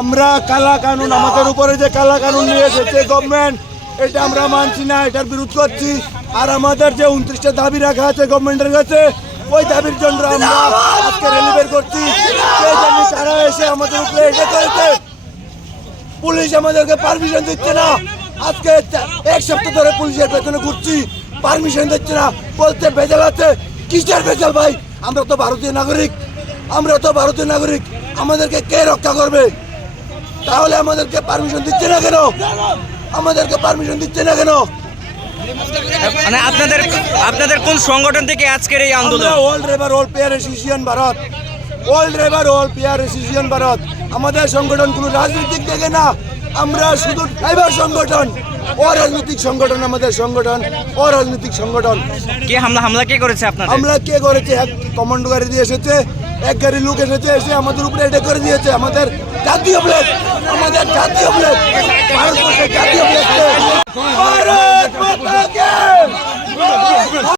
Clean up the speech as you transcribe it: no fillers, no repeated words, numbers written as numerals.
আমরা কালা কানুন, আমাদের উপরে যে কালা কানুন নিয়ে এসেছে গভর্নমেন্ট, এটা আমরা মানছি না, এটার বিরোধ করছি। আর আমাদের যে 29টা দাবি রাখা আছে গভর্নমেন্টের কাছে, ওই দাবির জন্য আমরা আজকে র্যালি বের করছি। তারা এসে আমাদের উপরে এটা করেছে, পুলিশ আমাদেরকে পারমিশন দিচ্ছে না। আজকে 1 সপ্তাহ ধরে পুলিশের পেছনে ঘুরছি, পারমিশন দিচ্ছে না, বলতে ভেজাল আছে। কিসের ভেজাল ভাই? আমরা তো ভারতীয় নাগরিক, আমাদেরকে কে রক্ষা করবে? তাহলে আমাদেরকে পারমিশন দিচ্ছে না কেন? মানে আপনাদের কোন সংগঠন থেকে আজকের এই আন্দোলন? World labour all pair association Bharat. আমাদের সংগঠন কোনো রাজনৈতিক দেখে না, আমরা শুধু ড্রাইভার সংগঠন, অরাজনৈতিক সংগঠন। আমাদের সংগঠন অরাজনৈতিক সংগঠন। কে হামলা কে করেছে আপনাদের? হামলা কে করেছে? এক কমান্ডো গাড়ি দিয়ে এসেছে, এক গাড়ি লোক এসে আমাদের উপরে এটা করে দিয়েছে। আমাদের জাতীয় ফ্ল্যাগ, ভারতবর্ষের জাতীয় ফ্ল্যাগ।